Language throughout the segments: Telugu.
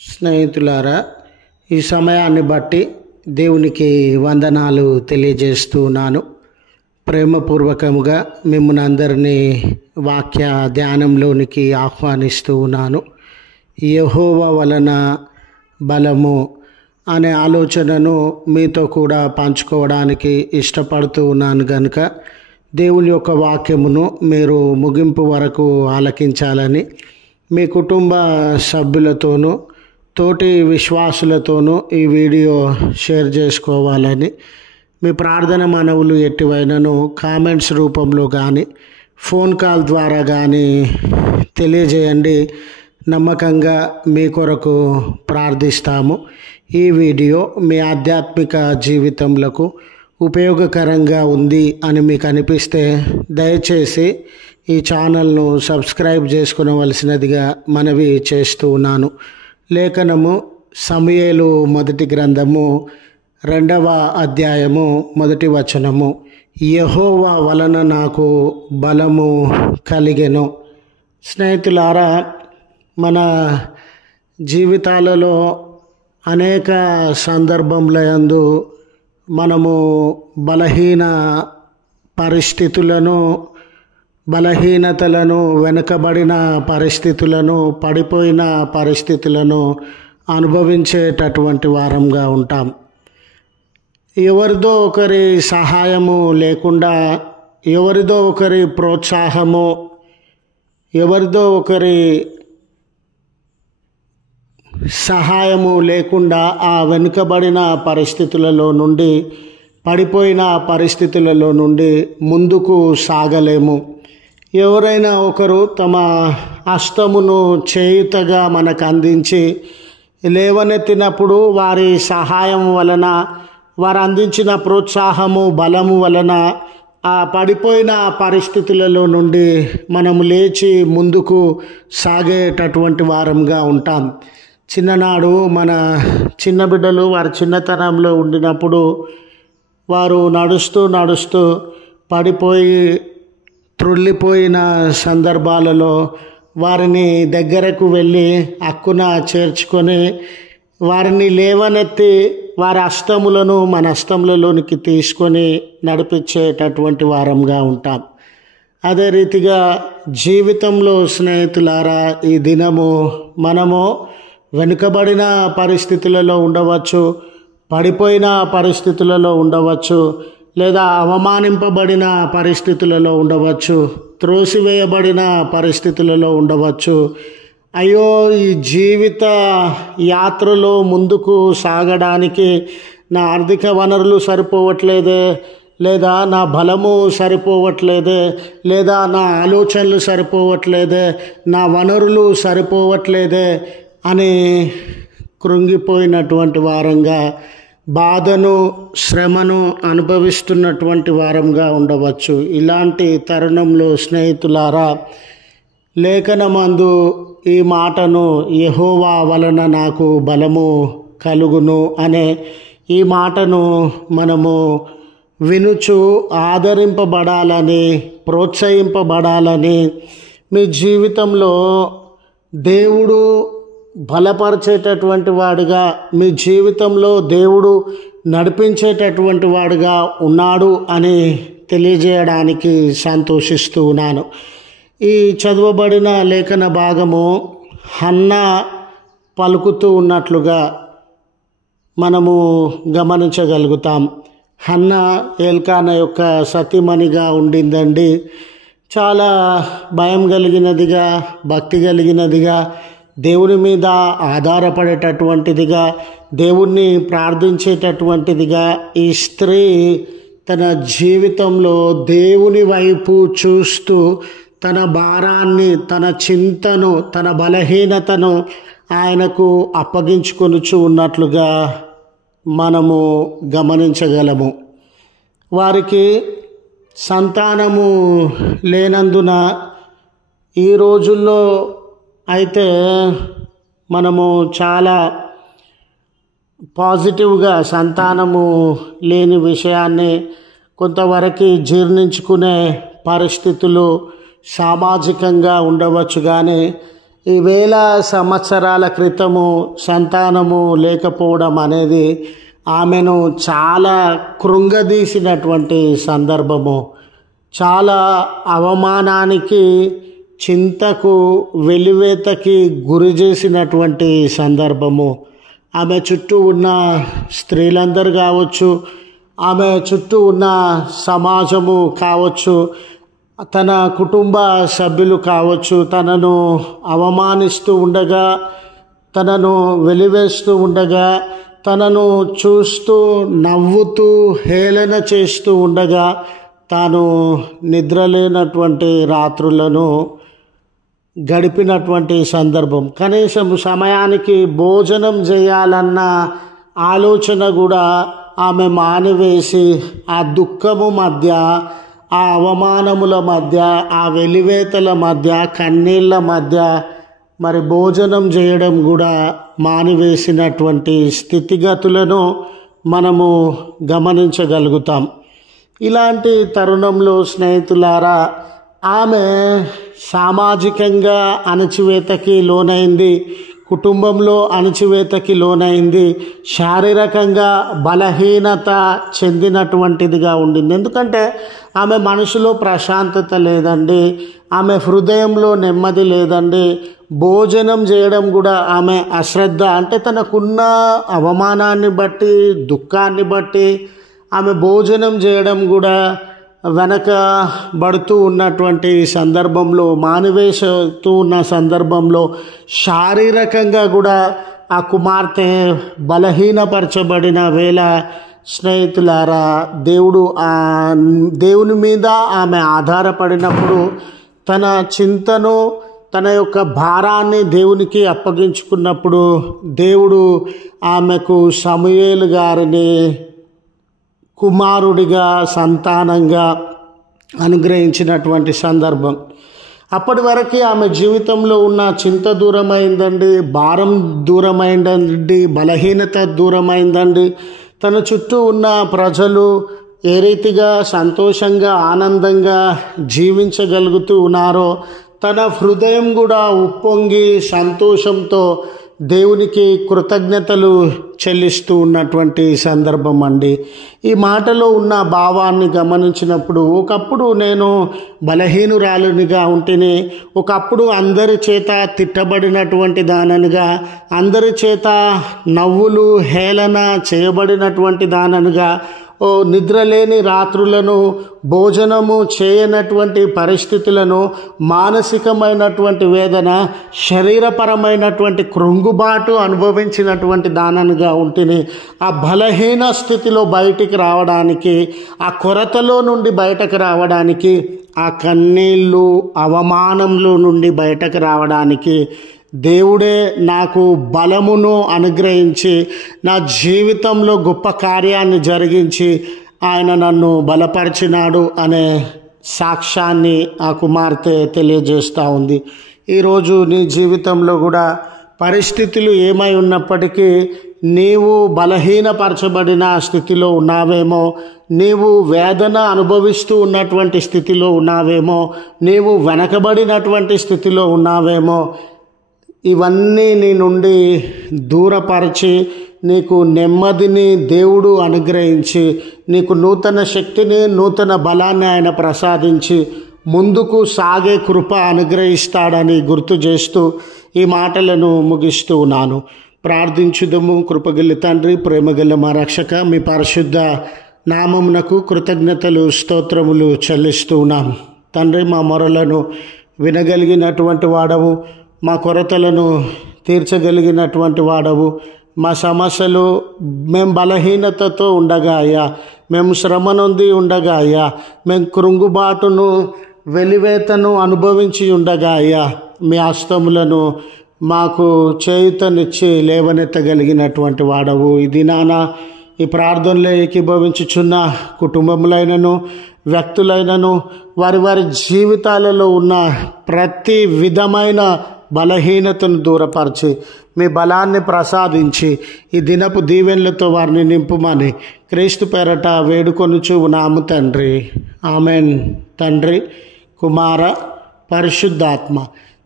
స్నేహితులారా, ఈ సమయాన్ని బట్టి దేవునికి వందనాలు తెలియజేస్తున్నాను. ప్రేమపూర్వకముగా మిమ్మల్ని అందరినీ వాక్య ధ్యానంలోనికి ఆహ్వానిస్తూ ఉన్నాను. యెహోవా వలన బలము అనే ఆలోచనను మీతో కూడా పంచుకోవడానికి ఇష్టపడుతూ ఉన్నాను కనుక దేవుని యొక్క వాక్యమును మీరు ముగింపు వరకు ఆలకించాలని, మీ కుటుంబ సభ్యులతోనూ తోటి విశ్వాసులతోనూ ఈ వీడియో షేర్ చేసుకోవాలని, మీ ప్రార్థన మనవులు ఎట్టివైనను కామెంట్స్ రూపంలో కానీ ఫోన్ కాల్ ద్వారా కానీ తెలియజేయండి. నమ్మకంగా మీ కొరకు ప్రార్థిస్తాము. ఈ వీడియో మీ ఆధ్యాత్మిక జీవితంలో ఉపయోగకరంగా ఉంది అని మీకు అనిపిస్తే దయచేసి ఈ ఛానల్ను సబ్స్క్రైబ్ చేసుకునవలసినదిగా మనవి చేస్తూ ఉన్నాను. లేఖనము సమూయేలు మొదటి గ్రంథము 2వ అధ్యాయము 1వ వచనము. యెహోవా వలన నాకు బలము కలిగెను. స్నేహితులారా, మన జీవితాలలో అనేక సందర్భములందు మనము బలహీన పరిస్థితులను, బలహీనతలను, వెనుకబడిన పరిస్థితులను, పడిపోయిన పరిస్థితులను అనుభవించేటటువంటి వారంగా ఉంటాం. ఎవరిదో ఒకరి సహాయము లేకుండా, ఎవరిదో ఒకరి ప్రోత్సాహము, ఎవరిదో ఒకరి సహాయము లేకుండా ఆ వెనుకబడిన పరిస్థితులలో నుండి, పడిపోయిన పరిస్థితులలో నుండి ముందుకు సాగలేము. ఎవరైనా ఒకరు తమ హస్తమును చేయుతగా మనకు అందించి లేవనెత్తినప్పుడు వారి సహాయం వలన, వారు అందించిన ప్రోత్సాహము, బలము వలన ఆ పడిపోయిన పరిస్థితులలో నుండి మనము లేచి ముందుకు సాగేటటువంటి వారంగా ఉంటాం. చిన్ననాడు మన చిన్న బిడ్డలు వారి చిన్నతనంలో ఉండినప్పుడు వారు నడుస్తూ పడిపోయి త్రుళ్ళిపోయిన సందర్భాలలో వారిని దగ్గరకు వెళ్ళి హక్కున చేర్చుకొని వారిని లేవనెత్తి వారి హస్తములను మన హస్తములలోనికి తీసుకొని నడిపించేటటువంటి వారంగా ఉంటాం. అదే రీతిగా జీవితంలో స్నేహితులారా, ఈ దినము మనము వెనుకబడిన పరిస్థితులలో ఉండవచ్చు, పడిపోయిన పరిస్థితులలో ఉండవచ్చు, లేదా అవమానింపబడిన పరిస్థితులలో ఉండవచ్చు, త్రోసివేయబడిన పరిస్థితులలో ఉండవచ్చు. అయ్యో, ఈ జీవిత యాత్రలో ముందుకు సాగడానికి నా ఆర్థిక వనరులు సరిపోవట్లేదే, లేదా నా బలము సరిపోవట్లేదే, లేదా నా ఆలోచనలు సరిపోవట్లేదే, నా వనరులు సరిపోవట్లేదే అని కృంగిపోయినటువంటి వారంగా, బాధను, శ్రమను అనుభవిస్తున్నటువంటి వారంగా ఉండవచ్చు. ఇలాంటి తరుణంలో స్నేహితులారా, లేఖనమందు ఈ మాటను యెహోవా వలన నాకు బలము కలుగును అనే ఈ మాటను మనము వినుచు ఆదరింపబడాలని, ప్రోత్సహింపబడాలని, మీ జీవితంలో దేవుడు బలపరిచేటటువంటి వాడుగా, మీ జీవితంలో దేవుడు నడిపించేటటువంటి వాడుగా ఉన్నాడు అని తెలియజేయడానికి సంతోషిస్తూ ఉన్నాను. ఈ చదవబడిన లేఖన భాగము హన్నా పలుకుతూ ఉన్నట్లుగా మనము గమనించగలుగుతాం. హన్నా ఎల్కానా యొక్క సతీమణిగా ఉండిందండి. చాలా భయం కలిగినదిగా, భక్తి కలిగినదిగా, దేవుని మీద ఆధారపడేటటువంటిదిగా, దేవుణ్ణి ప్రార్థించేటటువంటిదిగా ఈ స్త్రీ తన జీవితంలో దేవుని వైపు చూస్తూ తన భారాన్ని, తన చింతను, తన బలహీనతను ఆయనకు అప్పగించుకొనుచు ఉన్నట్లుగా మనము గమనించగలము. వారికి సంతానము లేనందున ఈ రోజుల్లో అయితే మనము చాలా పాజిటివ్గా సంతానము లేని విషయాన్ని కొంతవరకు జీర్ణించుకునే పరిస్థితులు సామాజికంగా ఉండవచ్చు. కానీ ఈ వేల సంవత్సరాల క్రితము సంతానము లేకపోవడం అనేది ఆమెను చాలా కృంగదీసినటువంటి సందర్భము, చాలా అవమానానికి, చింతకు, వెలివేతకి గురి చేసినటువంటి సందర్భము. ఆమె చుట్టూ ఉన్న స్త్రీలందరూ కావచ్చు, ఆమె చుట్టూ ఉన్న సమాజము కావచ్చు, తన కుటుంబ సభ్యులు కావచ్చు, తనను అవమానిస్తూ ఉండగా, తనను వెలివేస్తూ ఉండగా, తనను చూస్తూ నవ్వుతూ హేళన చేస్తూ ఉండగా తాను నిద్రలేనటువంటి రాత్రులను గడిపినటువంటి సందర్భం. కనీసం సమయానికి భోజనం చేయాలన్న ఆలోచన కూడా ఆమె మానివేసి ఆ దుఃఖము మధ్య, ఆ అవమానముల మధ్య, ఆ వెలివేతల మధ్య, కన్నీళ్ళ మధ్య మరి భోజనం చేయడం కూడా మానివేసినటువంటి స్థితిగతులను మనము గమనించగలుగుతాం. ఇలాంటి తరుణంలో స్నేహితులారా, ఆమె సామాజికంగా అణచివేతకి లోనైంది, కుటుంబంలో అణచివేతకి లోనైంది, శారీరకంగా బలహీనత చెందినటువంటిదిగా ఉండింది. ఎందుకంటే ఆమె మనసులో ప్రశాంతత లేదండి, ఆమె హృదయంలో నెమ్మది లేదండి. భోజనం చేయడం కూడా ఆమె అశ్రద్ధ, అంటే తనకున్న అవమానాన్ని బట్టి, దుఃఖాన్ని బట్టి ఆమె భోజనం చేయడం కూడా వెనకబడుతూ ఉన్నటువంటి సందర్భంలో, మానివేస్తూ ఉన్న సందర్భంలో శారీరకంగా కూడా ఆ కుమార్తె బలహీనపరచబడిన వేళ స్నేహితులారా, దేవుని మీద ఆమె ఆధారపడినప్పుడు తన చింతను, తన యొక్క భారాన్ని దేవునికి అప్పగించుకున్నప్పుడు దేవుడు ఆమెకు సమూయేలు గారిని కుమారుడిగా, సంతానంగా అనుగ్రహించినటువంటి సందర్భం. అప్పటి వరకు ఆమె జీవితంలో ఉన్న చింత దూరమైందండి, భారం దూరమైందండి, బలహీనత దూరమైందండి. తన చుట్టూ ఉన్న ప్రజలు ఏ రీతిగా సంతోషంగా, ఆనందంగా జీవించగలుగుతూ ఉన్నారో తన హృదయం కూడా ఉప్పొంగి సంతోషంతో దేవునికి కృతజ్ఞతలు చెల్లిస్తూ ఉన్నటువంటి సందర్భం అండి. ఈ మాటలో ఉన్న భావాన్ని గమనించినప్పుడు, ఒకప్పుడు నేను బలహీనురాలునిగా ఉంటేనే, ఒకప్పుడు అందరి చేత తిట్టబడినటువంటి దాననుగా, అందరి చేత నవ్వులు హేళన చేయబడినటువంటి దాననుగా, నిద్రలేని రాత్రులను, భోజనము చేయనటువంటి పరిస్థితులను, మానసికమైనటువంటి వేదన, శరీరపరమైనటువంటి కృంగుబాటు అనుభవించినటువంటి దాననుగా ఉంటేనే, ఆ బలహీన స్థితిలో బయటికి రావడానికి, ఆ కొరతలో నుండి బయటకు రావడానికి, ఆ కన్నీళ్ళు, అవమానంలో నుండి బయటకు రావడానికి దేవుడే నాకు బలమును అనుగ్రహించి, నా జీవితంలో గొప్ప కార్యాన్ని జరిగించి ఆయన నన్ను బలపరిచినాడు అనే సాక్ష్యాన్ని ఆ కుమార్తె తెలియజేస్తూ ఉంది. ఈరోజు నీ జీవితంలో కూడా పరిస్థితులు ఏమై ఉన్నప్పటికీ నీవు బలహీనపరచబడిన స్థితిలో ఉన్నావేమో, నీవు వేదన అనుభవిస్తూ ఉన్నటువంటి స్థితిలో ఉన్నావేమో, నీవు వెనకబడినటువంటి స్థితిలో ఉన్నావేమో, ఇవన్నీ నీ నుండి దూరపరిచి నీకు నెమ్మదిని దేవుడు అనుగ్రహించి, నీకు నూతన శక్తిని, నూతన బలాన్ని ఆయన ప్రసాదించి ముందుకు సాగే కృప అనుగ్రహిస్తాడని గుర్తు చేస్తూ ఈ మాటలను ముగిస్తూ ఉన్నాను. ప్రార్థించుదము. కృపగల తండ్రి, ప్రేమగల మా రక్షక, మీ పరిశుద్ధ నామమునకు కృతజ్ఞతలు, స్తోత్రములు చెల్లిస్తూ ఉన్నాం. తండ్రి, మా మొరలను వినగలిగినటువంటి వాడవు, మా కొరతలను తీర్చగలిగినటువంటి వాడవు. మా సమస్యలు మేము బలహీనతతో ఉండగా అయ్యా, మేము శ్రమ నొంది ఉండగా అయ్యా, మేము కృంగుబాటును, వెలివేతను అనుభవించి ఉండగా అయ్యా, మీ హస్తములను మాకు చేయుతనిచ్చి లేవనెత్తగలిగినటువంటి వాడవు. ఈ దినాన ఈ ప్రార్థనలో ఏకీభవించుచున్న కుటుంబములైనను, వ్యక్తులైనను, వారి వారి జీవితాలలో ఉన్న ప్రతి విధమైన బలహీనతను దూరపరిచి మీ బలాన్ని ప్రసాదించి ఈ దినపు దీవెనలతో వారిని నింపుమని క్రీస్తు పేరట వేడుకొనుచు ఉన్నాము తండ్రి. ఆమెన్. తండ్రి, కుమార, పరిశుద్ధాత్మ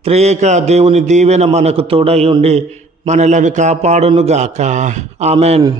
త్రియేక దేవుని దీవెన మనకు తోడై ఉండి మనలను కాపాడునుగాక. ఆమెన్.